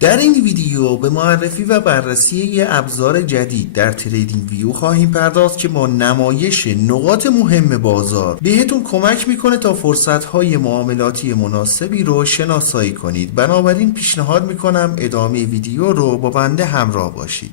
در این ویدیو به معرفی و بررسی یه ابزار جدید در تریدینگ ویو خواهیم پرداخت که با نمایش نقاط مهم بازار بهتون کمک میکنه تا فرصت‌های معاملاتی مناسبی رو شناسایی کنید. بنابراین پیشنهاد میکنم ادامه ویدیو رو با بنده همراه باشید.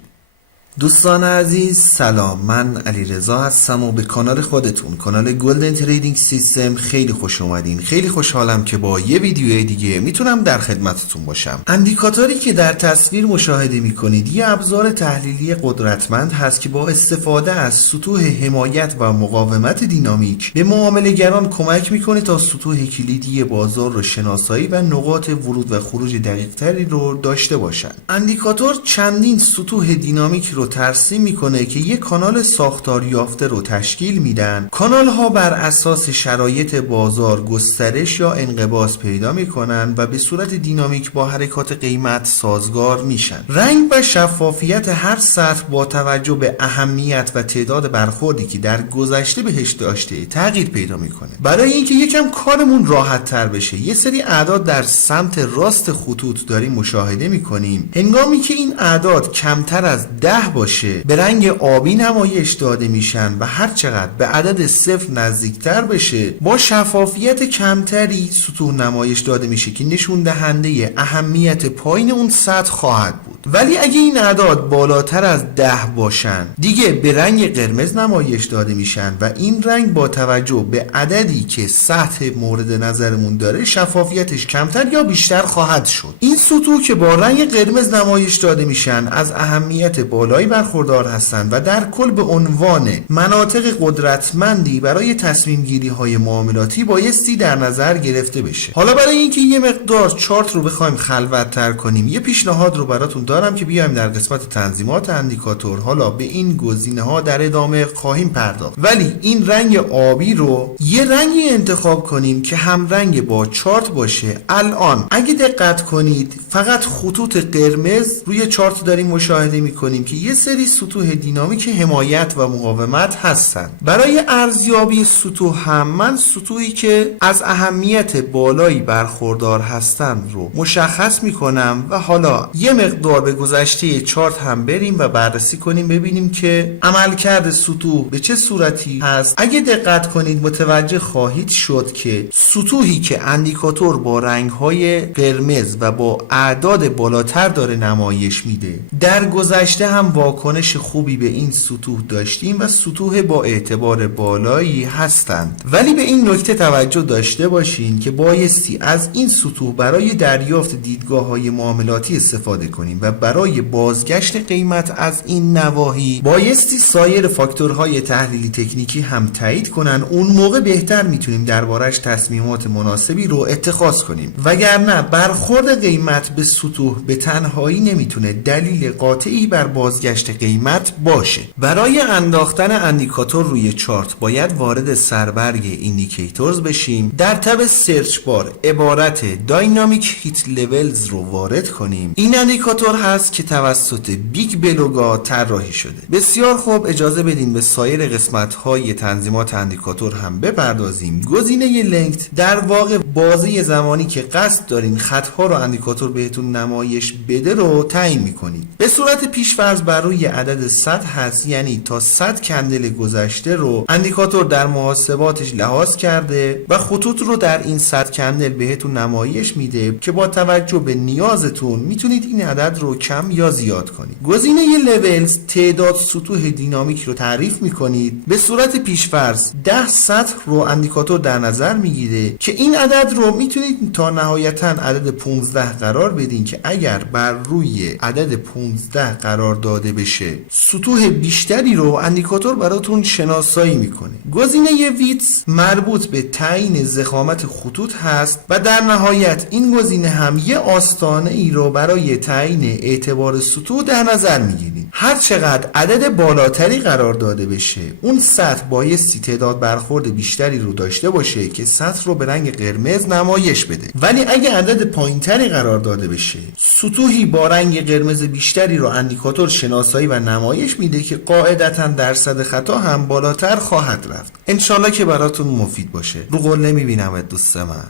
دوستان عزیز سلام، من علیرضا هستم و به کانال خودتون، کانال گلدن تریدینگ سیستم خیلی خوش اومدین. خیلی خوشحالم که با یه ویدیو دیگه میتونم در خدمتتون باشم. اندیکاتوری که در تصویر مشاهده میکنید یه ابزار تحلیلی قدرتمند هست که با استفاده از سطوح حمایت و مقاومت دینامیک به معامله‌گران کمک میکنه تا سطوح کلیدی بازار رو شناسایی و نقاط ورود و خروج دقیق‌تری رو داشته باشن. اندیکاتور چندین سطوح دینامیک رو ترسیم میکنه که یک کانال ساختار یافته رو تشکیل میدن. کانال ها بر اساس شرایط بازار گسترش یا انقباض پیدا میکنن و به صورت دینامیک با حرکات قیمت سازگار میشن. رنگ و شفافیت هر سطح با توجه به اهمیت و تعداد برخوردی که در گذشته بهش داشته تغییر پیدا میکنه. برای اینکه یکم کارمون راحت تر بشه یه سری اعداد در سمت راست خطوط داریم مشاهده میکنیم. هنگامی که این اعداد کمتر از 10 باشه به رنگ آبی نمایش داده میشن و هر چقدر به عدد 0 نزدیکتر بشه با شفافیت کمتری سطوح نمایش داده میشه که نشون دهنده اهمیت پایین اون سطح خواهد بود. ولی اگه این اعداد بالاتر از 10 باشن دیگه به رنگ قرمز نمایش داده میشن و این رنگ با توجه به عددی که سطح مورد نظرمون داره شفافیتش کمتر یا بیشتر خواهد شد. این سطوح که با رنگ قرمز نمایش داده میشن از اهمیت بالایی برخوردار هستند و در کل به عنوان مناطق قدرتمندی برای تصمیم گیری های معاملاتی بایستی در نظر گرفته بشه. حالا برای اینکه یه مقدار چارت رو بخوایم خلوت تر کنیم یه پیشنهاد رو براتون دارم که بیایم در قسمت تنظیمات اندیکاتور حالا به این گزینه ها در ادامه خواهیم پرداخت، ولی این رنگ آبی رو یه رنگی انتخاب کنیم که هم رنگ با چارت باشه. الان اگه دقت کنید فقط خطوط قرمز روی چارت داریم مشاهده میکنیم که یه سری سطوح دینامیک حمایت و مقاومت هستن. برای ارزیابی سطوح هم من سطوحی که از اهمیت بالایی برخوردار هستن رو مشخص میکنم و حالا یه مقدار به گذشته چارت هم بریم و بررسی کنیم ببینیم که عملکرد سطوح به چه صورتی هست. اگه دقت کنید متوجه خواهید شد که سطوحی که اندیکاتور با رنگ‌های قرمز و با اعداد بالاتر داره نمایش میده در گذشته هم واکنش خوبی به این سطوح داشتیم و سطوح با اعتبار بالایی هستند. ولی به این نکته توجه داشته باشین که بایستی از این سطوح برای دریافت دیدگاه‌های معاملاتی استفاده کنیم و برای بازگشت قیمت از این نواحی بایستی سایر فاکتورهای تحلیلی تکنیکی هم تایید کنن. اون موقع بهتر میتونیم دربارش تصمیمات مناسبی رو اتخاذ کنیم، وگرنه برخورد قیمت به سطوح به تنهایی نمیتونه دلیل قاطعی بر بازگشت قیمت باشه. برای انداختن اندیکاتور روی چارت باید وارد سربرگ ایندیکیتورز بشیم. در تب سرچ بار عبارت داینامیک هیت لولز رو وارد کنیم. این اندیکاتور هست که توسط بیگ بلوگا طراحی شده. بسیار خوب، اجازه بدین به سایر قسمت های تنظیمات اندیکاتور هم بپردازیم. گزینه لنگت در واقع بازه زمانی که قصد دارین خطها رو اندیکاتور بهتون نمایش بده رو تعیین میکنید. به صورت پیش‌فرض بر روی عدد 100 هست، یعنی تا 100 کندل گذشته رو اندیکاتور در محاسباتش لحاظ کرده و خطوط رو در این 100 کندل بهتون نمایش میده که با توجه به نیازتون میتونید این عدد رو کم یا زیاد کنید. گزینه لولز تعداد سطوح دینامیک رو تعریف میکنید. به صورت پیش‌فرض 10 سطح رو اندیکاتور در نظر میگیره که این عدد رو میتونید تا نهایتا عدد 15 قرار بدین که اگر بر روی عدد 15 قرار داده بشه سطوح بیشتری رو اندیکاتور براتون شناسایی میکنه. گزینه ویتس مربوط به تعیین ضخامت خطوط هست و در نهایت این گزینه هم یه آستانه ای رو برای تعیین اعتبار سطوح در نظر میگیرید. هر چقدر عدد بالاتری قرار داده بشه اون سطح بایستی تعداد برخورد بیشتری رو داشته باشه که سطح رو به رنگ قرمز نمایش بده. ولی اگه عدد پایینتری قرار داده بشه سطوحی با رنگ قرمز بیشتری رو اندیکاتور شناسایی و نمایش میده که قاعدتا درصد خطا هم بالاتر خواهد رفت. انشالله که براتون مفید باشه. رو قول نمیبینم دوست من.